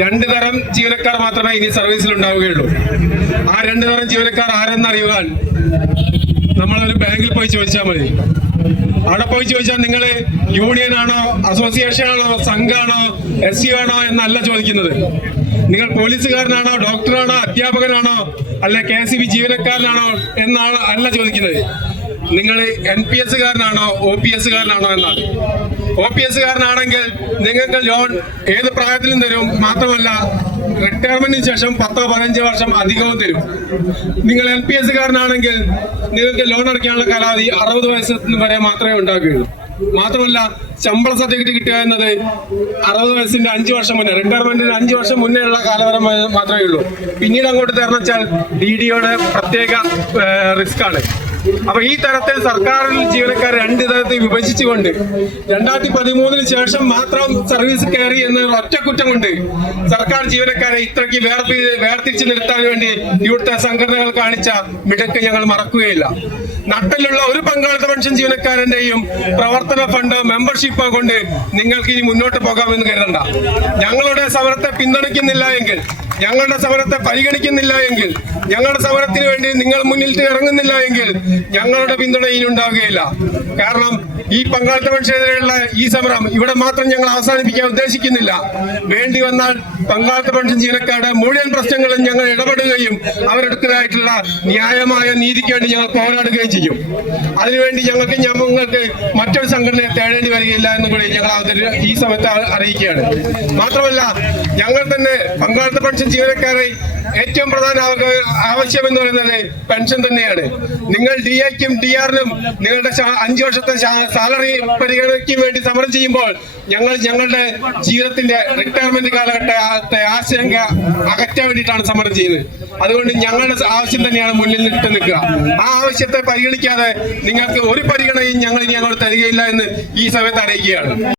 രണ്ട് തരം ജീവനക്കാർ മാത്രമേ ഇനി സർവീസിൽ ഉണ്ടാവുകയുള്ളൂ. ആ രണ്ട് തരം ജീവനക്കാർ ആരെന്നറിയുവാൻ നമ്മളൊരു ബാങ്കിൽ പോയി ചോദിച്ചാൽ മതി. അവിടെ പോയി ചോദിച്ചാൽ നിങ്ങൾ യൂണിയൻ ആണോ, അസോസിയേഷൻ ആണോ, സംഘാണോ, SU ആണോ എന്നല്ല ചോദിക്കുന്നത്. നിങ്ങൾ പോലീസുകാരനാണോ, ഡോക്ടറാണോ, അധ്യാപകനാണോ, അല്ലെ KCB ജീവനക്കാരനാണോ എന്നാണ് അല്ല ചോദിക്കുന്നത്. നിങ്ങൾ NPS കാരനാണോ, OPS കാരനാണോ എന്നാണ്. OPS കാരനാണെങ്കിൽ നിങ്ങൾക്ക് ലോൺ ഏത് പ്രായത്തിലും തരും. മാത്രമല്ല റിട്ടയർമെന്റിന് ശേഷം 10-15 വർഷം അധികവും തരും. നിങ്ങൾ NPS കാരനാണെങ്കിൽ നിങ്ങൾക്ക് ലോൺ അടയ്ക്കാനുള്ള കാലാവധി 60 വയസ്സിന് വരെ മാത്രമേ ഉണ്ടാക്കുകയുള്ളൂ. മാത്രമല്ല ശമ്പള സർട്ടിഫിക്കറ്റ് കിട്ടുക എന്നത് 60 വയസ്സിന്റെ 5 വർഷം മുന്നേ, റിട്ടയർമെന്റിന് 5 വർഷം മുന്നേ ഉള്ള കാലവരം മാത്രമേ ഉള്ളൂ. പിന്നീട് അങ്ങോട്ട് തരണം വെച്ചാൽ DDയുടെ പ്രത്യേക റിസ്ക് ആണ്. അപ്പൊ ഈ തരത്തിൽ സർക്കാർ ജീവനക്കാരെ രണ്ട് തരത്തിൽ വിഭജിച്ചുകൊണ്ട് 2013 ശേഷം മാത്രം സർവീസ് കയറി എന്ന ഒറ്റ കുറ്റം കൊണ്ട് സർക്കാർ ജീവനക്കാരെ ഇത്രയ്ക്ക് വേർതിരിച്ചു നിർത്താൻ വേണ്ടി ഇവിടുത്തെ സംഘടനകൾ കാണിച്ച മിടുക്ക് ഞങ്ങൾ മറക്കുകയില്ല. നട്ടിലുള്ള ഒരു പങ്കാളിത്ത പെൻഷൻ ജീവനക്കാരന്റെയും പ്രവർത്തന ഫണ്ട്, മെമ്പർഷിപ്പ് കൊണ്ട് നിങ്ങൾക്ക് ഇനി മുന്നോട്ട് പോകാമെന്ന് കരുതണ്ട. ഞങ്ങളുടെ സമരത്തെ പിന്തുണയ്ക്കുന്നില്ല എങ്കിൽ, ഞങ്ങളുടെ സമരത്തെ പരിഗണിക്കുന്നില്ല എങ്കിൽ, ഞങ്ങളുടെ സമരത്തിന് വേണ്ടി നിങ്ങൾ മുന്നിൽ ഇറങ്ങുന്നില്ല എങ്കിൽ ഞങ്ങളുടെ പിന്തുണ ഇനി ഉണ്ടാവുകയില്ല. കാരണം ഈ പങ്കാളിത്ത പെൻഷനെതിരെയുള്ള ഈ സമരം ഇവിടെ മാത്രം ഞങ്ങൾ അവസാനിപ്പിക്കാൻ ഉദ്ദേശിക്കുന്നില്ല. വേണ്ടി വന്നാൽ പങ്കാളിത്ത പെൻഷൻ ജീവനക്കാരുടെ മുഴുവൻ പ്രശ്നങ്ങളും ഞങ്ങൾ ഇടപെടുകയും അവരെടുത്തതായിട്ടുള്ള ന്യായമായ നീതിക്ക് വേണ്ടി ഞങ്ങൾ പോരാടുകയും ചെയ്യും. അതിനുവേണ്ടി ഞങ്ങൾക്ക് മറ്റൊരു സംഘടനയെ തേടേണ്ടി വരികയില്ല എന്ന് കൂടി ഞങ്ങൾ ഈ സമയത്ത് അറിയിക്കുകയാണ്. മാത്രമല്ല ഞങ്ങൾ തന്നെ പങ്കാളിത്ത പെൻഷൻ ജീവനക്കാരെ ഏറ്റവും പ്രധാന ആവശ്യം എന്ന് പറയുന്നത് പെൻഷൻ തന്നെയാണ്. നിങ്ങൾ DAക്കും DR-നും നിങ്ങളുടെ 5 വർഷത്തെ സാലറി പരിഗണനയ്ക്ക് വേണ്ടി സമരം ചെയ്യുമ്പോൾ ഞങ്ങൾ ഞങ്ങളുടെ ജീവിതത്തിന്റെ റിട്ടയർമെന്റ് കാലഘട്ടത്തെ ആശങ്ക അകറ്റാൻ വേണ്ടിയിട്ടാണ് സമരം ചെയ്യുന്നത്. അതുകൊണ്ട് ഞങ്ങളുടെ ആവശ്യം തന്നെയാണ് മുന്നിൽ നിൽക്കുക. ആ ആവശ്യത്തെ പരിഗണിക്കാതെ നിങ്ങൾക്ക് ഒരു പരിഗണനയും ഞങ്ങൾ ഇനി അങ്ങോട്ട് തരികയില്ല എന്ന് ഈ സമയത്ത് അറിയിക്കുകയാണ്.